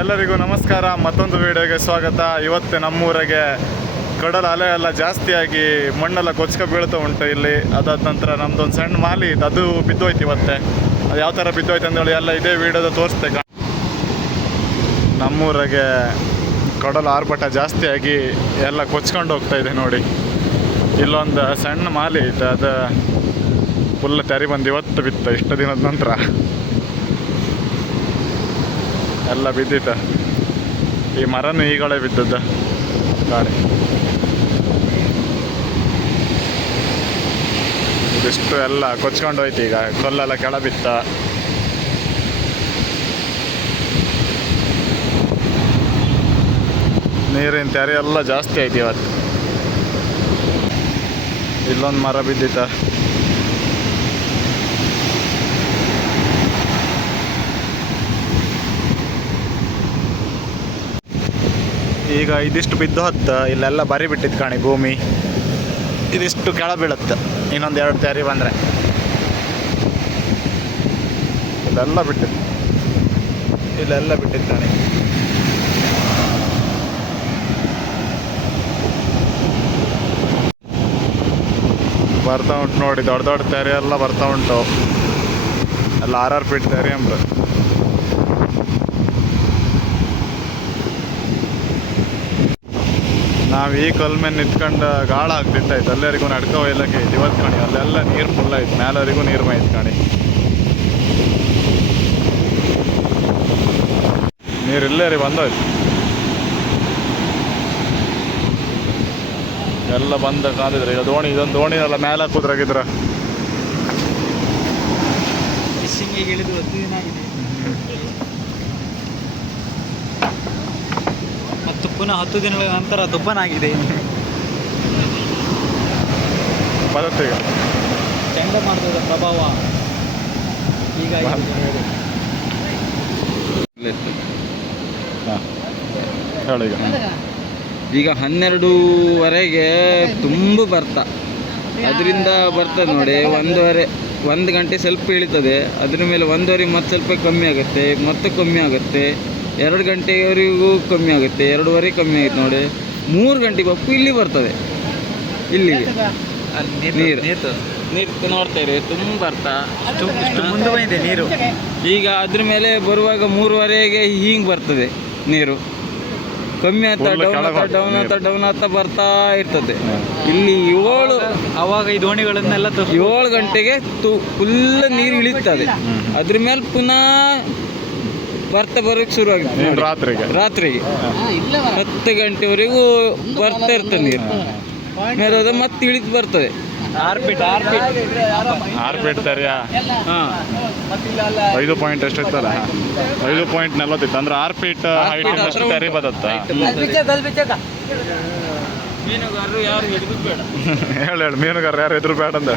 ಎಲ್ಲರಿಗೂ ನಮಸ್ಕಾರ. ಮತ್ತೊಂದು ವಿಡಿಯೋಗೆ ಸ್ವಾಗತ. ಇವತ್ತು ನಮ್ಮೂರಿಗೆ ಕಡಲ ಅಲೆ ಎಲ್ಲ ಜಾಸ್ತಿಯಾಗಿ ಮಣ್ಣೆಲ್ಲ ಕೊಚ್ಕ ಬೀಳ್ತಾ ಉಂಟು ಇಲ್ಲಿ. ಅದಾದ ನಂತರ ನಮ್ದೊಂದು ಸಣ್ಣ ಮಾಲಿ ಇತ್ತು. ಅದು ಬಿದ್ದೋಯ್ತು ಇವತ್ತೆ. ಅದು ಯಾವ ಥರ ಬಿದ್ದೋಯ್ತು ಅಂದೇಳಿ ಎಲ್ಲ ಇದೇ ವಿಡಿಯೋದ ತೋರಿಸ್ತೆ. ನಮ್ಮೂರಿಗೆ ಕಡಲ ಆರ್ಭಟ ಜಾಸ್ತಿಯಾಗಿ ಎಲ್ಲ ಕೊಚ್ಕೊಂಡು ಹೋಗ್ತಾ ಇದೆ ನೋಡಿ. ಇಲ್ಲೊಂದು ಸಣ್ಣ ಮಾಲಿ ಇತ್ತು. ಅದು ಫುಲ್ ತೆರಿ ಬಂದು ಇವತ್ತು ಬಿತ್ತು ಇಷ್ಟು ದಿನದ ನಂತರ. ಎಲ್ಲ ಬಿದ್ದಿತ್ತು ಈ ಮರನೂ ಈಗಳೇ ಬಿದ್ದದ್ದು. ಗಾಡಿ. ಇದಿಷ್ಟು ಎಲ್ಲ ಕೊಚ್ಕೊಂಡು ಹೋಯ್ತು ಈಗ. ಕಲ್ಲೆಲ್ಲ ಕೆಳ ಬಿತ್ತ ನೀರಿನ ತೆರೆ ಎಲ್ಲ ಜಾಸ್ತಿ ಆಯ್ತು ಇವತ್ತು. ಇಲ್ಲೊಂದು ಮರ ಬಿದ್ದಿತ್ತ. ಈಗ ಇದಿಷ್ಟು ಬಿದ್ದು ಹತ್ತ ಇಲ್ಲೆಲ್ಲ ಬರಿ ಬಿಟ್ಟಿದ್ ಕಾಣಿ ಭೂಮಿ. ಇದಿಷ್ಟು ಕೆಳ ಬೀಳುತ್ತೆ. ಇನ್ನೊಂದು ಎರಡು ತ್ಯಾರಿ ಬಂದರೆ. ಇಲ್ಲೆಲ್ಲ ಬಿಟ್ಟಿದ್ದು. ಇಲ್ಲೆಲ್ಲ ಬಿಟ್ಟಿದ್ದು ಕಾಣಿ. ಬರ್ತಾ ಉಂಟು ನೋಡಿ, ದೊಡ್ಡ ದೊಡ್ಡ ತ್ಯಾರಿ ಎಲ್ಲ ಬರ್ತಾ ಉಂಟು. ಅಲ್ಲಿ ಆರ್ ಆರ್ ಫೀಟ್ ತ್ಯಾರಿ ಅಂಬ್ರ. ನಾವು ಈ ಕಲ್ ಮೇಲೆ ನಿಂತ್ಕೊಂಡು ಗಾಳ ಆಗ್ತಿತ್ತಾಯ್ತು ಎಲ್ಲರಿಗೂ ನಡ್ಕ ಒಯ್ಲಕ್ಕೆ ಇವತ್ತು ಕಣಿ ಅಲ್ಲೆಲ್ಲ ನೀರು ಫುಲ್ ಆಯ್ತು. ಮೇಲರಿಗೂ ನೀರು ಮೈತ್ ಕಣಿ ನೀರು ಇಲ್ಲೇ ರೀ ಬಂದೋಯ್ತು. ಎಲ್ಲ ಬಂದ ಕಾಲಿದ್ರೆ ಈಗ ದೋಣಿ ಇದೊಂದು ದೋಣಿ ಎಲ್ಲ ಮೇಲೆ ಕುದ್ರಾಗಿದ್ರ. ಫಿಶಿಂಗಿಗೆ ಇಳಿದು ಹತ್ತು ದಿನ ಆಗಿದೆ. ಪುನಃ ಹತ್ತು ದಿನಗಳ ನಂತರ ದುಬ್ಬನಾಗಿದೆ ಬರುತ್ತೆ ಈಗ ಚಂಡಮಾರುತದ ಪ್ರಭಾವ ಈಗ ಹಾಂ. ಹೇಳಿ ಈಗ. ಈಗ ಹನ್ನೆರಡೂವರೆಗೆ ತುಂಬ ಬರ್ತಾ. ಅದರಿಂದ ಬರ್ತದೆ ನೋಡಿ ಒಂದೂವರೆ ಒಂದು ಗಂಟೆ ಸ್ವಲ್ಪ ಇಳಿತದೆ. ಅದ್ರ ಮೇಲೆ ಒಂದೂವರೆ ಮತ್ತೆ ಸ್ವಲ್ಪ ಕಮ್ಮಿ ಆಗುತ್ತೆ ಮತ್ತೆ ಕಮ್ಮಿ ಆಗುತ್ತೆ. ಎರಡು ಗಂಟೆವರೆಗೂ ಕಮ್ಮಿ ಆಗುತ್ತೆ ಎರಡೂವರೆ ಕಮ್ಮಿ ಆಗುತ್ತೆ ನೋಡಿ. ಮೂರು ಗಂಟೆ ಬಪ್ಪು ಇಲ್ಲಿ ಬರ್ತದೆ. ಇಲ್ಲಿಗೆ. ನೀರು. ನೀರು. ನೀರು. ನೋಡ್ತಾ ಇರಿ ತುಂಬ ಬರ್ತಾ ಮುಂದೆ ನೀರು. ಈಗ ಅದ್ರ ಮೇಲೆ ಬರುವಾಗ ಮೂರುವರೆಗೆ ಹಿಂಗೆ ಬರ್ತದೆ ನೀರು. ಕಮ್ಮಿ ಆಗ್ತಾ ಡೌನ್ ಆಗ್ತಾ ಡೌನ್ ಆಗ್ತಾ ಡೌನ್ ಆಗ್ತಾ ಬರ್ತಾ ಇರ್ತದೆ. ಇಲ್ಲಿ ಏಳು ಅವಾಗ ಈ ದೋಣಿಗಳನ್ನೆಲ್ಲ ಏಳು ಗಂಟೆಗೆ ತು ಫುಲ್ ನೀರು ಇಳಿತದೆ. ಅದ್ರ ಮೇಲೆ ಪುನಃ ಬರ್ತಾ ಬರೋಕೆ ಶುರು ನೋಡಿ. ರಾತ್ರಿಗೆ. ರಾತ್ರಿಗೆ. ಹತ್ತು ಗಂಟೆವರೆಗೂ ಬರ್ತಾ ಇರ್ತದೆ ನೀರು. ಮೇಲೆ ಹೋದ ಮತ್ತೆ ಇಳಿದು ಬರ್ತದೆ. ಆರ್ಪಿಟ್ ಆರ್ಬಿಟ್ ಆರು ಫೀಟ್ ತೆರೆಯ ಹಾಂ. ಐದು ಪಾಯಿಂಟ್ ಎಷ್ಟಿತ್ತಲ್ಲ ಐದು ಪಾಯಿಂಟ್ ನಲ್ವತ್ತಿತ್ತು ಅಂದ್ರೆ ಆರು ಫೀಟ್ ಹೈಟ್ ಅಷ್ಟು ತೆರೆ ಬದತ್ತ ಮೀನುಗಾರರು ಯಾರು ಹಿಡಿದು ಬೇಡ. ಹೇಳಿ ಹೇಳ. ಮೀನುಗಾರ ಯಾರು ಎದುರು ಬೇಡ ಅಂದ?